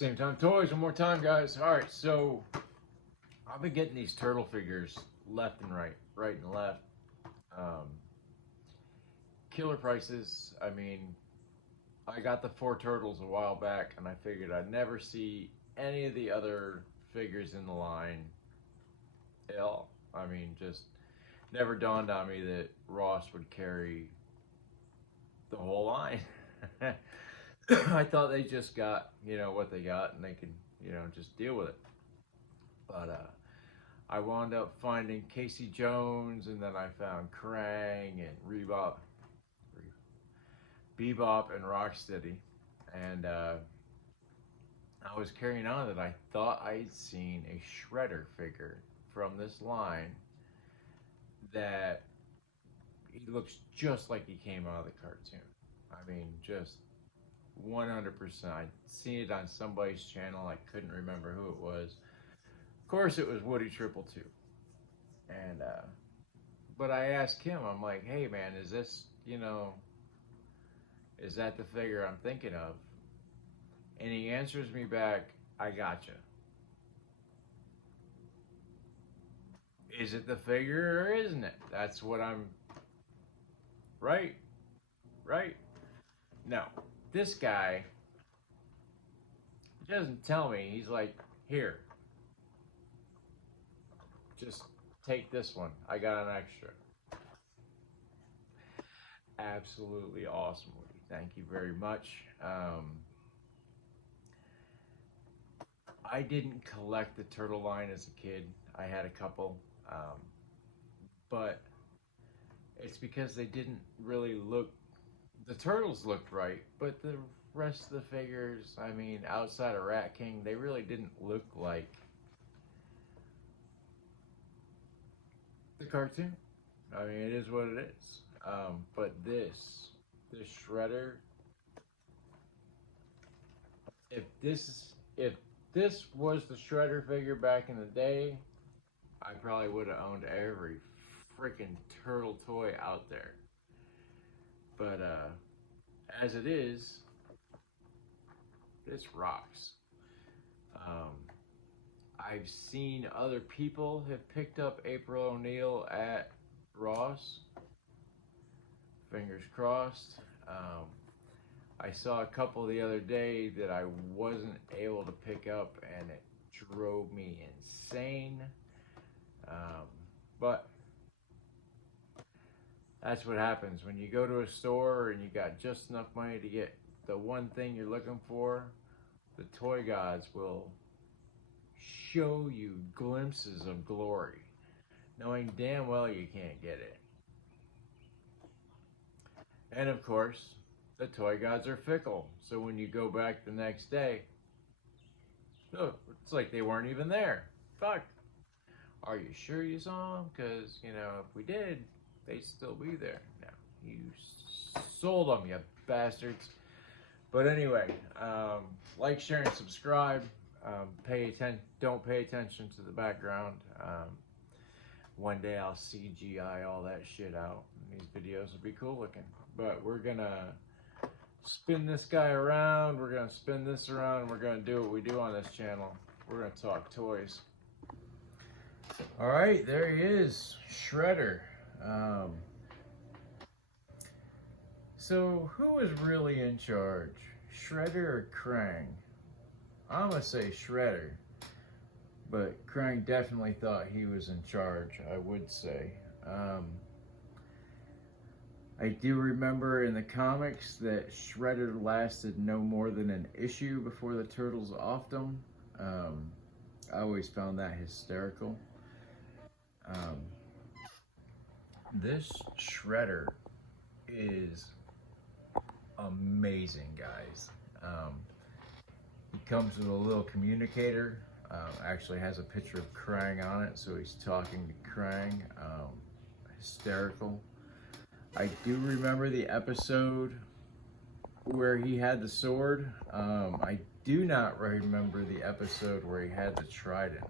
Same time toys, one more time, guys. All right, so I've been getting these turtle figures left and right, right and left. Um, Killer prices. I mean, I got the 4 turtles a while back, and I figured I'd never see any of the other figures in the line at all. I mean, just never dawned on me that Ross would carry the whole line. I thought they just got, what they got, and they could, just deal with it. But I wound up finding Casey Jones, and then I found Krang and Bebop and Rocksteady. And I was carrying on that I thought I'd seen a Shredder figure from this line that he looks just like he came out of the cartoon. I mean, just 100%. I'd seen it on somebody's channel. I couldn't remember who it was. Of course, it was Woody Triple Two. And but I asked him, I'm like, hey man, is this, is that the figure I'm thinking of? And he answers me back, I gotcha. Is it the figure or isn't it? That's what I'm. Right? No. This guy, he doesn't tell me. He's like, here, just take this one. I got an extra. Absolutely awesome, Woody. Thank you very much. I didn't collect the turtle line as a kid. I had a couple, but it's because they didn't really look. The turtles looked right, but the rest of the figures, I mean, outside of Rat King, they really didn't look like the cartoon. I mean, it is what it is. But this Shredder, if this was the Shredder figure back in the day, I probably would have owned every freaking turtle toy out there. But as it is, this rocks. I've seen other people have picked up April O'Neil at Ross. Fingers crossed. I saw a couple the other day that I wasn't able to pick up, and it drove me insane. But that's what happens when you go to a store and you got just enough money to get the one thing you're looking for. The toy gods will show you glimpses of glory, knowing damn well you can't get it. And of course, the toy gods are fickle. So when you go back the next day, oh, it's like they weren't even there. Fuck. Are you sure you saw them? Because, if we did, they'd still be there. No, you sold them, you bastards. But anyway, like, share, and subscribe. Don't pay attention to the background. One day I'll CGI all that shit out, and these videos will be cool looking. But we're gonna spin this guy around. We're gonna spin this around. And we're gonna do what we do on this channel. We're gonna talk toys. All right, there he is, Shredder. So who was really in charge, Shredder or Krang? I'm gonna say Shredder, but Krang definitely thought he was in charge, I would say. I do remember in the comics that Shredder lasted no more than an issue before the Turtles offed him. I always found that hysterical. This Shredder is amazing, guys. He comes with a little communicator. Actually has a picture of Krang on it, so he's talking to Krang. Hysterical. I do remember the episode where he had the sword. I do not remember the episode where he had the trident.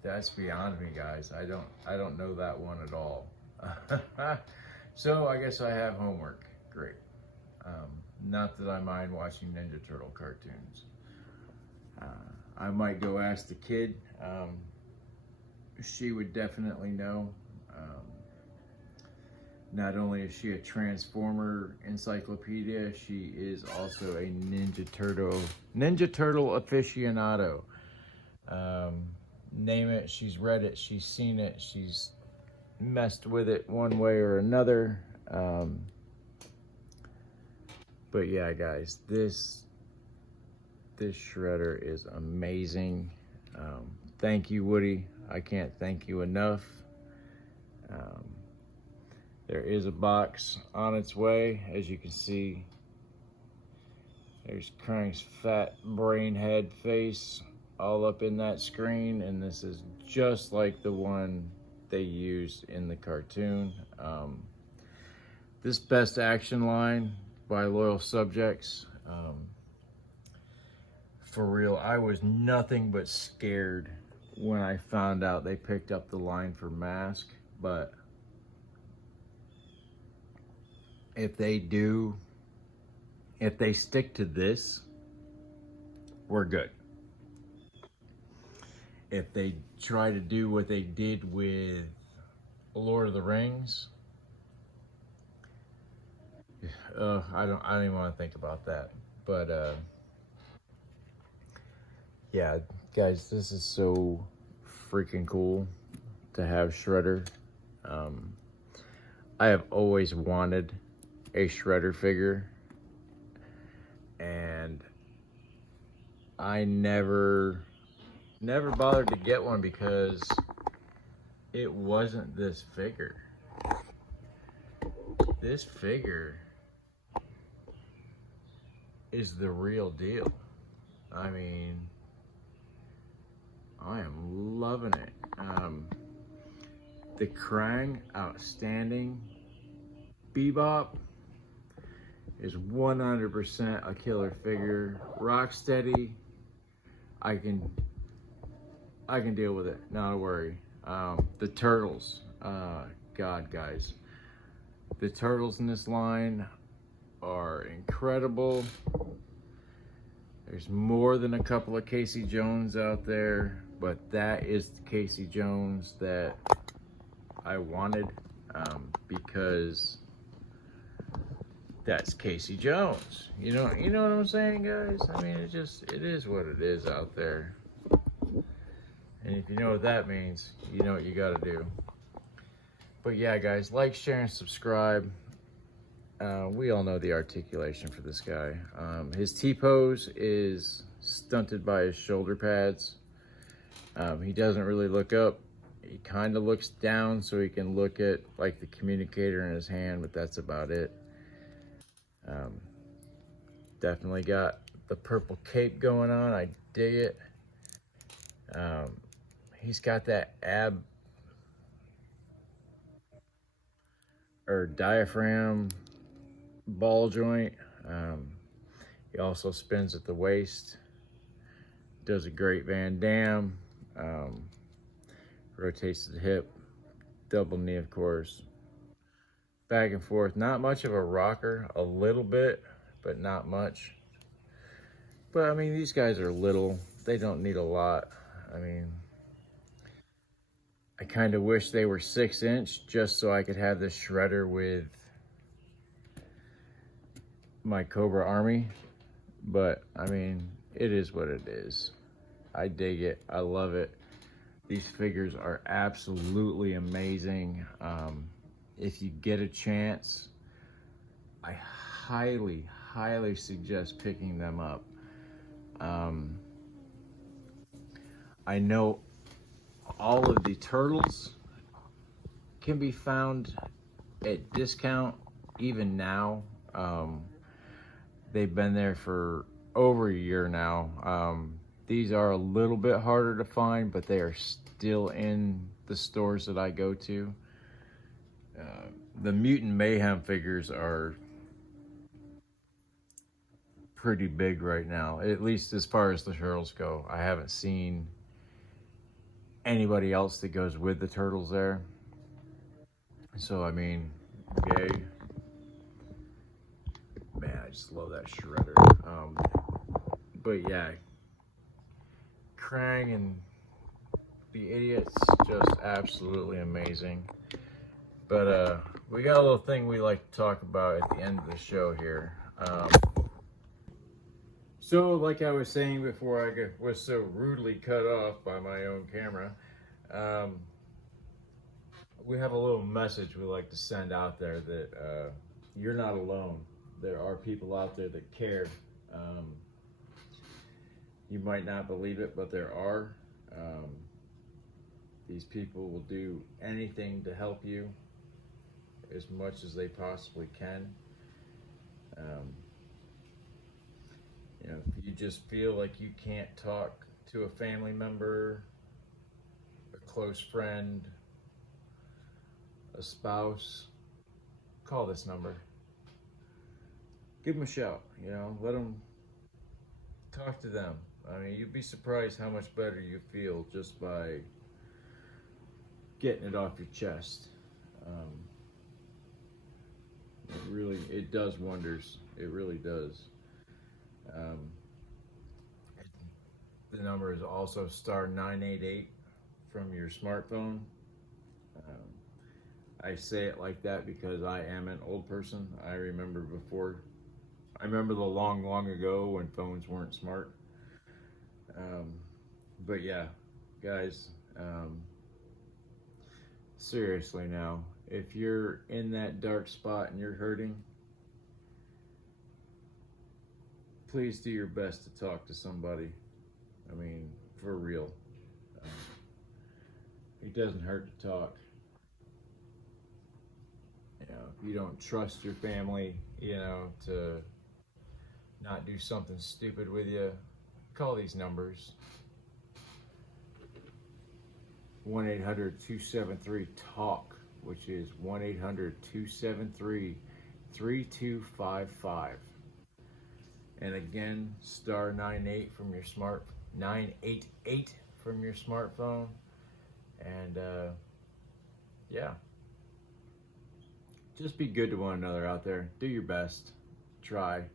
That's beyond me, guys. I don't know that one at all. So I guess I have homework. great. Not that I mind watching Ninja Turtle cartoons. I might go ask the kid. She would definitely know. Not only is she a Transformer encyclopedia, she is also a Ninja Turtle aficionado. Name it, she's read it, she's seen it, she's messed with it one way or another. But yeah, guys, this shredder is amazing. Thank you, Woody. I can't thank you enough. There is a box on its way. As you can see, there's Krang's fat brain head face all up in that screen, and this is just like the one they used in the cartoon. This Best Action line by Loyal Subjects, for real, I was nothing but scared when I found out they picked up the line for Mask, but if they stick to this, we're good. If they try to do what they did with Lord of the Rings, I don't even want to think about that. But yeah, guys, this is so freaking cool to have Shredder. I have always wanted a Shredder figure, and I never bothered to get one because it wasn't this figure. This figure is the real deal. I mean, I am loving it. The Krang, outstanding. Bebop is 100% a killer figure. Rocksteady, I can deal with it, not a worry. The Turtles, God, guys, the Turtles in this line are incredible. There's more than a couple of Casey Jones out there, but that is the Casey Jones that I wanted, because that's Casey Jones. You know what I'm saying, guys? I mean, it is what it is out there. And if you know what that means, you know what you gotta do. But yeah, guys, like, share, and subscribe. We all know the articulation for this guy. His T-pose is stunted by his shoulder pads. He doesn't really look up. He kind of looks down so he can look at like the communicator in his hand, but that's about it. Definitely got the purple cape going on. I dig it. He's got that ab or diaphragm ball joint. He also spins at the waist. Does a great Van Damme. Rotates the hip. Double knee, of course. Back and forth. Not much of a rocker. A little bit, but not much. But I mean, these guys are little. They don't need a lot. I mean, I kind of wish they were 6-inch just so I could have this Shredder with my Cobra Army. But I mean, it is what it is. I dig it. I love it. These figures are absolutely amazing. If you get a chance, I highly suggest picking them up. I know all of the Turtles can be found at discount even now. They've been there for over a year now. These are a little bit harder to find, but they are still in the stores that I go to. The Mutant Mayhem figures are pretty big right now, at least as far as the Turtles go. I haven't seen anybody else that goes with the Turtles there. So, I mean, yay. just love that shredder. But yeah, Krang and the Idiot's just absolutely amazing. But we got a little thing we like to talk about at the end of the show here. So like I was saying before I was so rudely cut off by my own camera, we have a little message we like to send out there that you're not alone. There are people out there that care. You might not believe it, but there are. These people will do anything to help you as much as they possibly can. You know, if you just feel like you can't talk to a family member, a close friend, a spouse, call this number. Give them a shout, you know, let them talk to them. I mean, you'd be surprised how much better you feel just by getting it off your chest. It does wonders. It really does. The number is also *988 from your smartphone. I say it like that because I am an old person. I remember the long ago when phones weren't smart. But yeah, guys, seriously now, if you're in that dark spot and you're hurting, please do your best to talk to somebody. I mean, for real. It doesn't hurt to talk. You know, if you don't trust your family, you know, to not do something stupid with you, call these numbers. 1-800-273-TALK, which is 1-800-273-3255. And again, *98 from your 988 from your smartphone. And yeah, just be good to one another out there. Do your best. Try.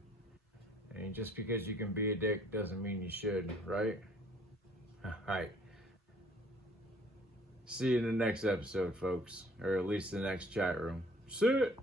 And just because you can be a dick doesn't mean you should, right? Alright. See you in the next episode, folks. Or at least the next chat room. See it!